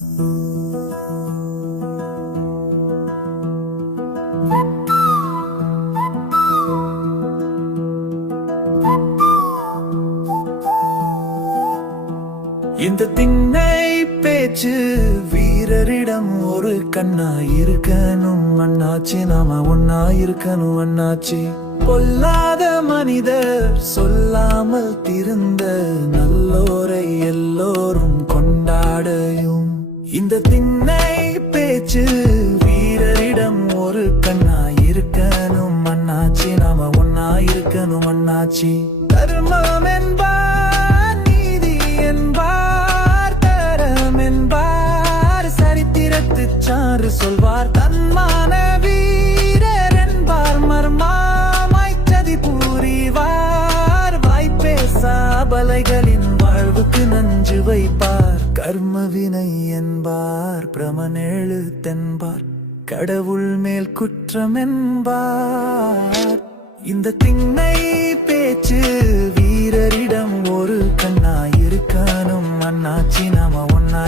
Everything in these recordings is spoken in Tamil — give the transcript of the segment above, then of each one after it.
இந்த திண்ணை பேச்சு வீரரிடம் ஒரு கண்ணா இருக்கணும் அண்ணாச்சி நாம ஒன்னா இருக்கணும் அண்ணாச்சி. பொல்லாத மனிதர் சொல்லாமல் திருந்த நல்லோரை எல்லோரும் இந்த திண்ணை பேச்சு வீரரிடம் ஒரு கண்ணா இருக்கணும் அண்ணாச்சி நாம ஒன்னா இருக்கணும் அண்ணாச்சி தர்மம் என்பார் நீதி என்பார் தரம் என்பார் சரித்திரத்து சாறு சொல்வார். தன்மான வீரர் என்பார் மர்மாமாய் சதி புரிவார். வாய்ப்பேசா பலைகளின் வாழ்வுக்கு நஞ்சு வைப்பார். கர்ம வினை என்பார். பிரமனேழு தென்பார் கடவுள் மேல் குற்றம் என்பார். இந்த திண்ணை பேச்சு வீரரிடம் ஒரு கண்ணா இருக்கணும் அண்ணாச்சி நாம ஒன்னா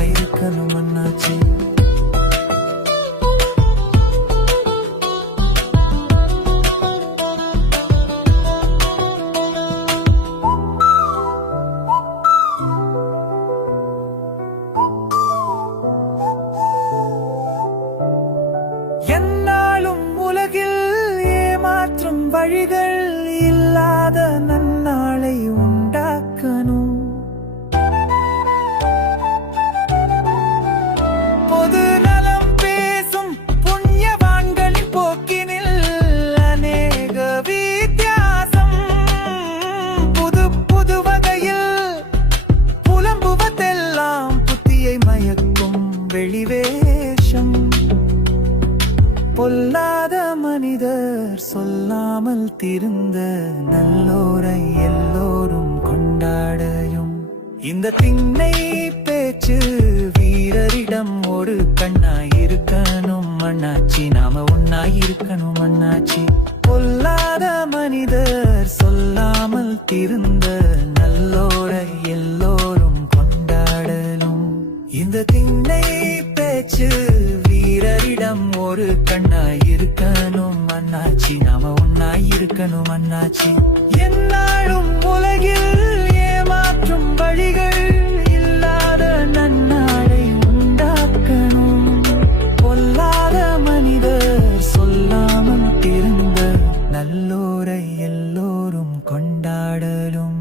வழிகள் இல்லாத நன்னாளை உண்டாக்கணும். பொது நலம் பேசும் புண்ணியவான்களின் போக்கினில் அநேக வித்தியாசம். புது புது வகையில் புலம்புவதெல்லாம் புத்தியை மயக்கும் வெளிவேஷம். பொல்லாத மனிதர் சொல்லாமல் திருந்த நல்லோரை எல்லோரும் கொண்டாடையும். இந்த திண்ணை பேச்சு வீரரிடம் ஒரு கண்ணாய் இருக்கணும் அண்ணாச்சி நாம ஒன்னாய் இருக்கணும் அண்ணாச்சி பொல்லாத மனிதர் சொல்லாமல் திருந்த நல்லோரை எல்லோரும் கொண்டாடலும். இந்த திண்ணை பேச்சு வீரரிடம் ஒரு கண்ணாய் இருக்கணும் அண்ணாச்சி நாம ஒன்னாய் இருக்கணும் அண்ணாச்சி. என்னாலும் உலகில் ஏமாற்றும் வழிகள் இல்லாத நன்னாளை உண்டாக்கணும். பொல்லாத மனிதர் சொல்லாமல் திருந்த நல்லோரை எல்லோரும் கொண்டாடலும்.